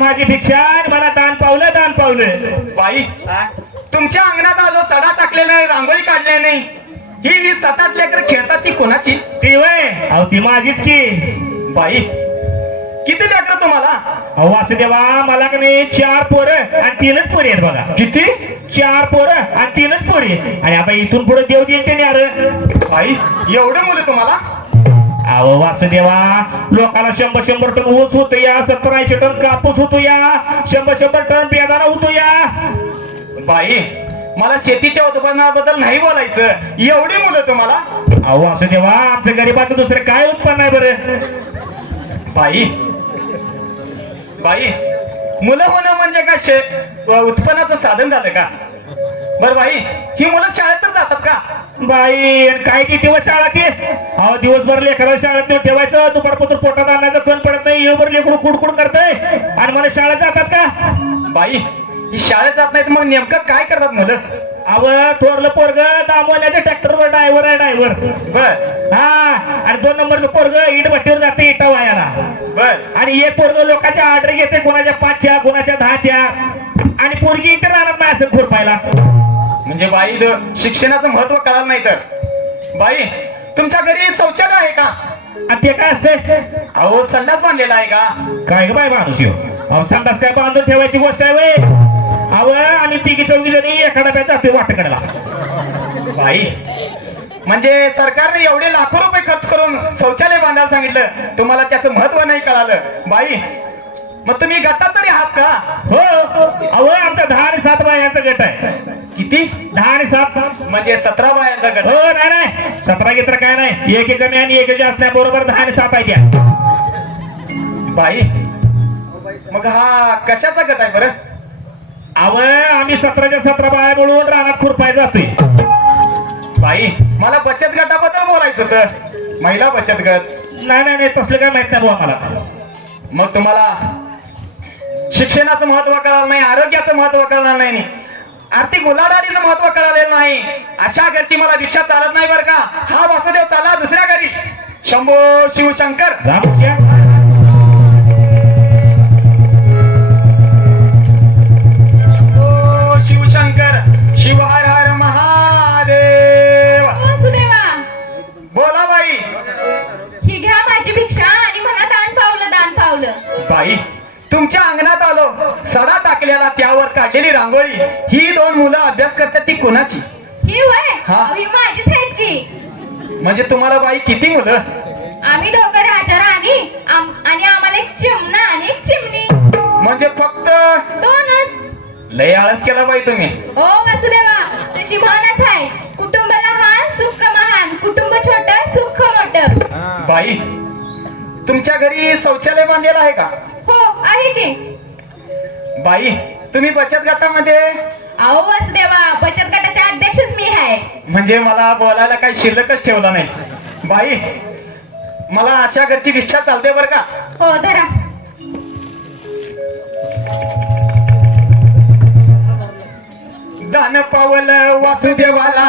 माझी भिक्षा आणि मला दान पावलं बाई तुमच्या अंगणात आलो सडा टाकलेला नाही, रांगोळी काढल्या नाही, ही 20-7 लेकर खेळतात ती कोणाची? ती वय अहो ती माझीच की. बाई किती लेकर तुम्हाला? अहो वासुदेवा मला का नाही 4 पोरं आणि 3च पोरी आहेत बघा. किती? 4 पोरं आणि 3च पोरी. आणि आता इथून पुढे देव देईल ते नाही. बाई एवढे मुलं तुम्हाला? अहो वासुदेवा लोकांना 100 टन ऊस होतो या, 70-80 टन कापूस होतो या, 100 टन बेदाणा होतो या. बाई मला शेतीच्या उत्पन्नाबद्दल नाही बोलायचं, एवढी मुलं तुम्हाला? अहो वासुदेवा आमचं गरीबाचं दुसरं काय उत्पन्न आहे बरं? बाई बाई मुलं होणं म्हणजे का उत्पन्नाचं साधन झालं का? बर बाई ही मुलं शाळेतच जातात का? बाई काय ती दिवस शाळा ती? अहो दिवसभर लेकरं शाळेत नेऊन ठेवायचं, दुपारपासून पोटात आणायचं कोण पडत नाही, येऊभर लेकरू कुडकुड करतय आणि मला शाळेत जातात का? बाई ही शाळेत जात नाहीत मग नेमकं काय करतात मुलं? अव थोरलं पोरग दामोल्याच्या ट्रॅक्टरवर ड्रायव्हर बर. हा आणि 2 नंबरचं पोरग इट भट्टीवर जाते इटा वायाला. बर. आणि एक पोरग लोकांच्या ऑर्डर घेते, कोणाच्या 5च्या कोणाच्या 10च्या, आणि पोरगी इथे राहणार नाही असं खुरपायला. म्हणजे बाई शिक्षणाचं महत्व कळालं नाही तर. बाई तुमच्या घरी शौचालय आहे का? आणि ते काय असते? अहो संडास बांधलेला आहे का? काय ग बाय माणूस येऊ. अहो संडास काय बांधून ठेवायची गोष्ट आहे वय? अव आम्ही 3-4 जणी एका डब्यात जातोय वाटकड्याला. बाई म्हणजे सरकारने एवढे लाखो रुपये खर्च करून शौचालय बांधायला सांगितलं, तुम्हाला त्याचं महत्व नाही कळालं. बाई मग तुम्ही गटात तरी आहात का? हो अव आमचा 10 आणि 7 बायांचा गट आहे. किती? 10 आणि 7 म्हणजे 17 बायांचा गट. हो नाही 17 घेत्र काय नाही, एक कमी आणि एक जास्त नाही, बरोबर 10 आणि 7 आहे त्या. बाई मग हा कशाचा गट आहे बरं? अव आम्ही 17च्या 17 बाया मिळून रानात खुरपाय जातोय. बाई मला बचत गटाबद्दल बोलायचं होतं, महिला बचत गट. नाही तसलं काय माहित नाही बुवा मला. मग तुम्हाला शिक्षणाचं महत्व कळालं नाही, आरोग्याचं महत्व कळणार नाही, आर्थिक उलाढालीचं महत्व कळालेलं नाही, अशा घरची मला भिक्षा चालत नाही बरं का. हा वासुदेव चला दुसऱ्या घरी. शंभो शिवशंकर. शिवशंकर शिव हर हर महादेव. वासुदेवा बोला बाई. ही घ्या माझी भिक्षा आणि म्हणा दान पावलं. बाई तुमच्या अंगणात आलो, सडा टाकलेला त्यावर काढलेली रांगोळी, ही 2 मुलं अभ्यास करतात ती कोणाची? ही वय हा. ही माझीच आहेत की. म्हणजे तुम्हाला बाई किती मुलं? आम्ही दोघं राजा राणी आणि आम्हाला एक चिमणा आणि एक चिमणी. म्हणजे फक्त 2च. लय आळस केला बाई तुम्ही. ओ वासुदेवा तशी म्हणत आहे, कुटुंब लहान सुख महान, कुटुंब छोट सुख मोठं. बाई तुमच्या घरी शौचालय बांधलेलं आहे का? हो आहे की. बाई तुम्ही बचत गटामध्ये? अहो वासुदेवा बचत गटाच्या अध्यक्षच मी आहे. म्हणजे मला बोलायला काही शिल्लकच ठेवला नाही. बाई मला अशा घरची भिक्षा चालते बरं का? हो धरा. दान पावलं वासुदेवाला